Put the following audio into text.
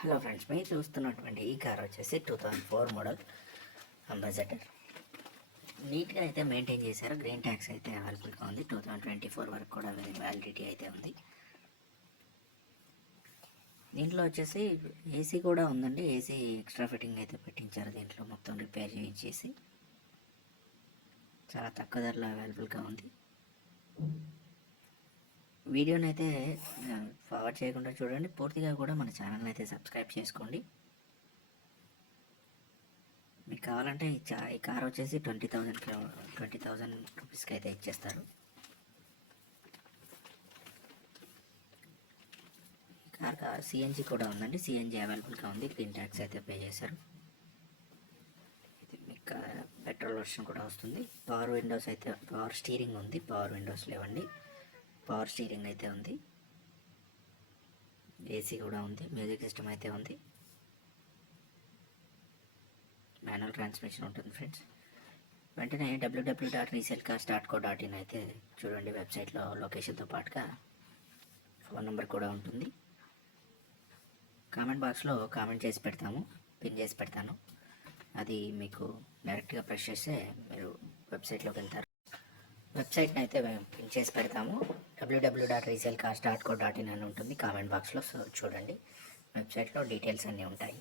Hello friends మీరు చూస్తున్నటువంటి ఈ కార్ వచ్చేసి two thousand four model Ambassador. నీట్గా అయితే మెయింటైన్ చేశారు. గ్రీన్ ట్యాక్స్ అయితే అవైలబుల్గా ఉంది. టూ థౌజండ్ ట్వంటీ ఫోర్ వరకు కూడా వ్యాలిడిటీ అయితే ఉంది. దీంట్లో వచ్చేసి ఏసీ కూడా ఉందండి. ఏసీ ఎక్స్ట్రా ఫిట్టింగ్ అయితే పెట్టించారు. దీంట్లో మొత్తం రిపేర్ చేయించేసి. చాలా తక్కువ ధరలో అవైలబుల్గా ఉంది. వీడియోని అయితే ఫార్వర్డ్ చేయకుండా చూడండి. పూర్తిగా కూడా మన ఛానల్ని అయితే సబ్స్క్రైబ్ చేసుకోండి. మీకు కావాలంటే ఈ చా ఈ కార్ వచ్చేసి ట్వంటీ థౌజండ్ ట్వంటీ థౌజండ్ రూపీస్కి అయితే ఇచ్చేస్తారు. కార్ సిఎన్జి కూడా ఉందండి. సిఎన్జి అవైలబుల్గా ఉంది. గ్రీన్ ట్యాక్స్ అయితే పే చేశారు. మీకు పెట్రోల్ వర్షన్ కూడా వస్తుంది. పవర్ విండోస్ అయితే పవర్ స్టీరింగ్ ఉంది. పవర్ విండోస్ లేవండి. పవర్ స్టీరింగ్ అయితే ఉంది. ఏసీ కూడా ఉంది. మ్యూజిక్ సిస్టమ్ అయితే ఉంది. మాన్యువల్ ట్రాన్స్మిషన్ ఉంటుంది ఫ్రెండ్స్ వెంటనే WW dot resale cars dot co dot in అయితే చూడండి వెబ్సైట్లో లొకేషన్తో పాటుగా ఫోన్ నెంబర్ కూడా ఉంటుంది. కామెంట్ బాక్స్లో కామెంట్ చేసి పెడతాము. పిన్ చేసి పెడతాను. అది మీకు డైరెక్ట్గా ప్రెస్ చేస్తే మీరు వెబ్సైట్లోకి వెళ్తారు. వెబ్సైట్ని అయితే మేము పిన్ చేసి పెడతాము. W W dot resale cost dot co dot in అని ఉంటుంది. కామెంట్ బాక్స్లో సో చూడండి. వెబ్సైట్లో డీటెయిల్స్ అన్నీ ఉంటాయి.